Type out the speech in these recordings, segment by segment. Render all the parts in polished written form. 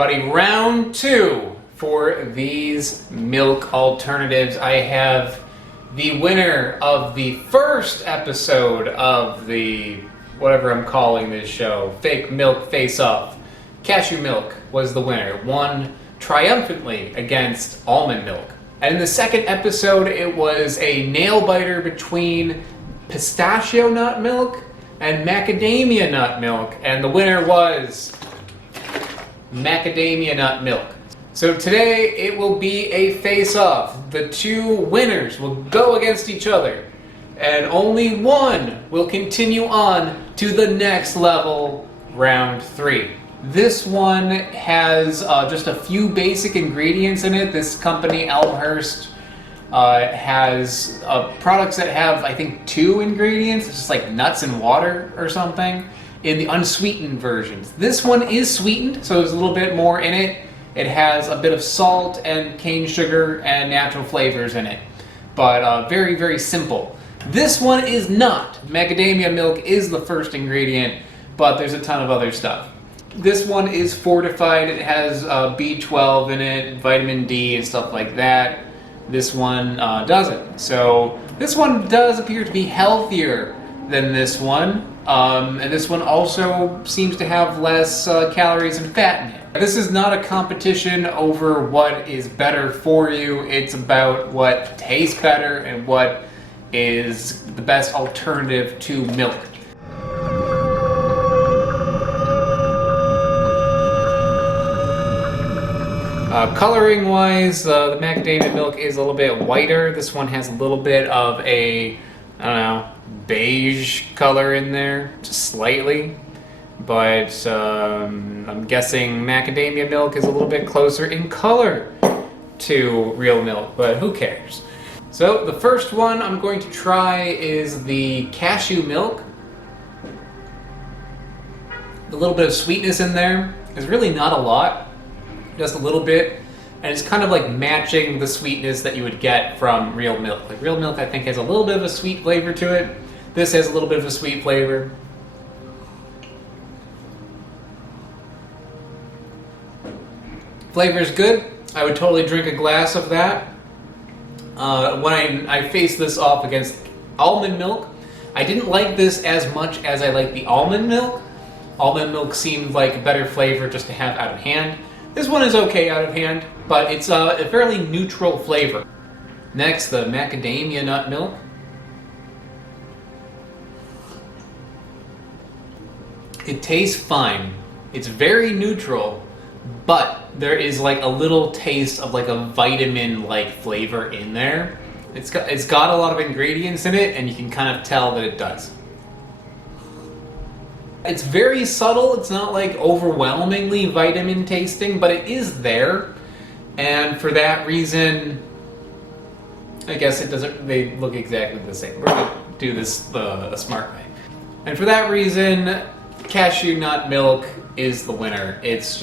everybody. Round two for these milk alternatives. I have the winner of the first episode of the, whatever I'm calling this show, Fake Milk Face Off. Cashew milk was the winner, won triumphantly against almond milk. And in the second episode, it was a nail biter between pistachio nut milk and macadamia nut milk, and the winner was macadamia nut milk. So today it will be a face-off. The two winners will go against each other, and only one will continue on to the next level, round three. This one has just a few basic ingredients in it. This company, Elmhurst, has products that have, I think, 2 ingredients. It's just like nuts and water or something in the unsweetened versions. This one is sweetened, so there's a little bit more in it. It has a bit of salt and cane sugar and natural flavors in it, but very, very simple. This one is not. Macadamia milk is the first ingredient, but there's a ton of other stuff. This one is fortified. It has B12 in it, vitamin D and stuff like that. This one doesn't. So this one does appear to be healthier than this one. And this one also seems to have less calories and fat in it. This is not a competition over what is better for you. It's about what tastes better and what is the best alternative to milk. Coloring wise, the macadamia milk is a little bit whiter. This one has a little bit of a, I don't know, beige color in there, just slightly. But I'm guessing macadamia milk is a little bit closer in color to real milk, but who cares? So the first one I'm going to try is the cashew milk. A little bit of sweetness in there. There's really not a lot, just a little bit. And it's kind of like matching the sweetness that you would get from real milk. Like real milk, I think, has a little bit of a sweet flavor to it. This has a little bit of a sweet flavor. Flavor's good. I would totally drink a glass of that. When I faced this off against almond milk, I didn't like this as much as I like the almond milk. Almond milk seemed like a better flavor just to have out of hand. This one is okay out of hand, but it's a fairly neutral flavor. Next, the macadamia nut milk. It tastes fine. It's very neutral, but there is like a little taste of like a vitamin-like flavor in there. It's got a lot of ingredients in it, and you can kind of tell that it does. It's very subtle. It's not like overwhelmingly vitamin tasting, but it is there. And for that reason, I guess it doesn't, they look exactly the same. We're going to do this a smart way. And for that reason, cashew nut milk is the winner. It's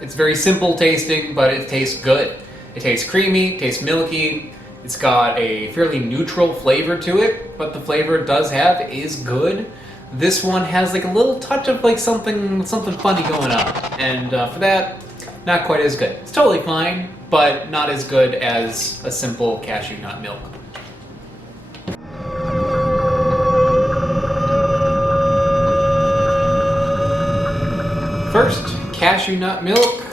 very simple tasting, but it tastes good. It tastes creamy, it tastes milky. It's got a fairly neutral flavor to it, but the flavor it does have is good. This one has like a little touch of like something funny going on, and for that, not quite as good. It's totally fine, but not as good as a simple cashew nut milk. First, cashew nut milk.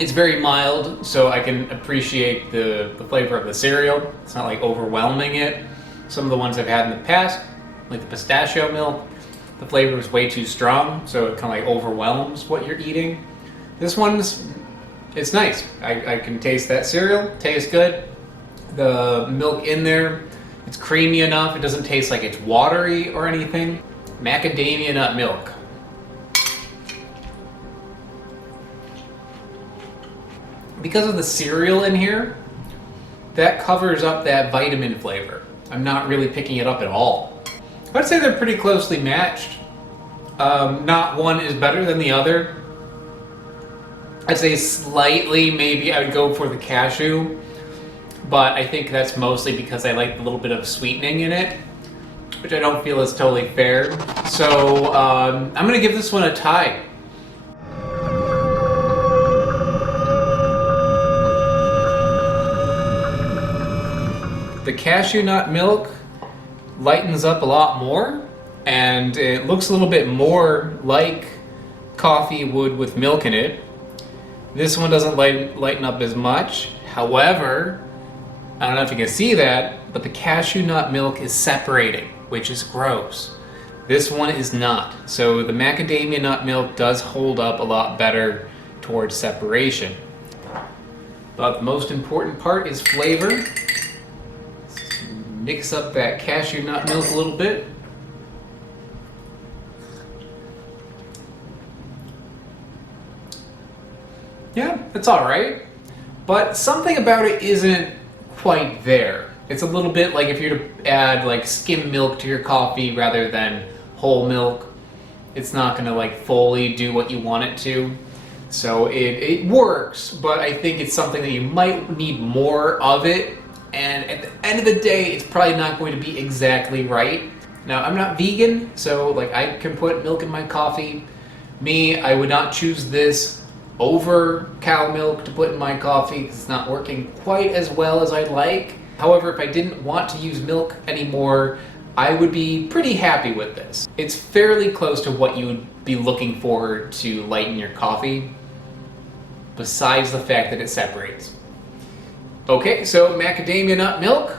It's very mild, so I can appreciate the flavor of the cereal. It's not like overwhelming it. Some of the ones I've had in the past, like the pistachio milk, the flavor is way too strong, so it kind of like overwhelms what you're eating. This one's, it's nice. I can taste that cereal, tastes good. The milk in there, it's creamy enough. It doesn't taste like it's watery or anything. Macadamia nut milk. Because of the cereal in here, that covers up that vitamin flavor. I'm not really picking it up at all. I'd say they're pretty closely matched. Not one is better than the other. I'd say slightly, maybe I'd go for the cashew, but I think that's mostly because I like a little bit of sweetening in it. which I don't feel is totally fair. So I'm going to give this one a tie. The cashew nut milk lightens up a lot more, and it looks a little bit more like coffee would with milk in it. This one doesn't lighten up as much. However, I don't know if you can see that, but the cashew nut milk is separating, which is gross. This one is not. So the macadamia nut milk does hold up a lot better towards separation. But the most important part is flavor. Mix up that cashew nut milk a little bit. Yeah, it's alright. But something about it isn't quite there. It's a little bit like if you're to add like skim milk to your coffee rather than whole milk. It's not going to like fully do what you want it to. So it works, but I think it's something that you might need more of it. And at the end of the day, it's probably not going to be exactly right. Now, I'm not vegan, so like I can put milk in my coffee. Me, I would not choose this over cow milk to put in my coffee because it's not working quite as well as I'd like. However, if I didn't want to use milk anymore, I would be pretty happy with this. It's fairly close to what you would be looking for to lighten your coffee, besides the fact that it separates. Okay, so macadamia nut milk.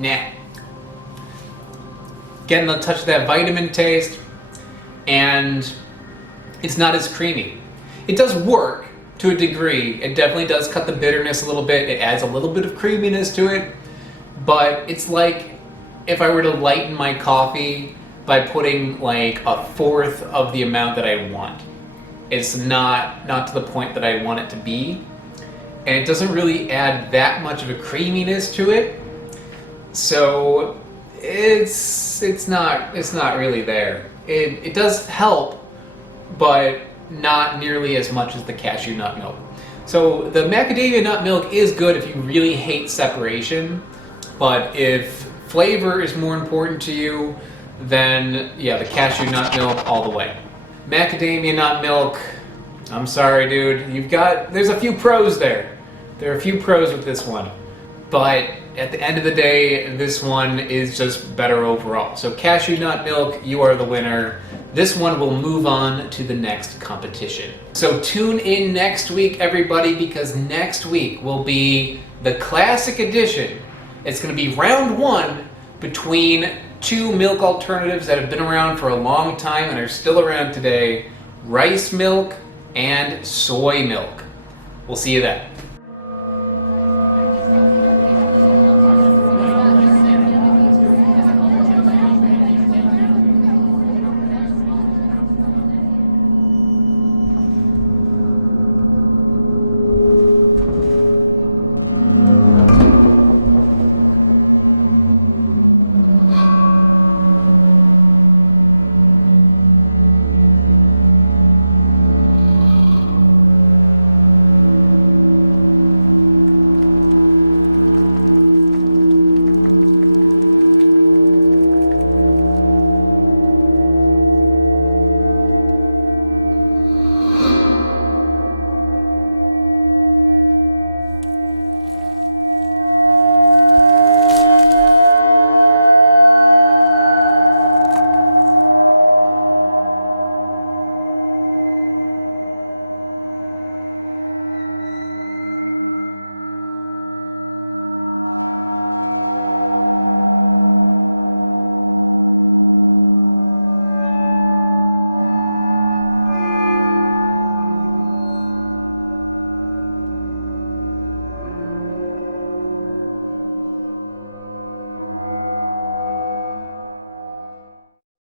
Nah. Getting a touch of that vitamin taste, and it's not as creamy. It does work to a degree. It definitely does cut the bitterness a little bit. It adds a little bit of creaminess to it, but it's like if I were to lighten my coffee by putting like a fourth of the amount that I want. It's not to the point that I want it to be, and it doesn't really add that much of a creaminess to it. So it's not really there. It does help, but not nearly as much as the cashew nut milk. So the macadamia nut milk is good if you really hate separation, but if flavor is more important to you, then yeah, the cashew nut milk all the way. Macadamia nut milk, I'm sorry dude, there's a few pros there. There are a few pros with this one, but at the end of the day, this one is just better overall. So cashew nut milk, you are the winner. This one will move on to the next competition. So tune in next week, everybody, because next week will be the classic edition. It's going to be round one between two milk alternatives that have been around for a long time and are still around today: rice milk and soy milk. We'll see you then.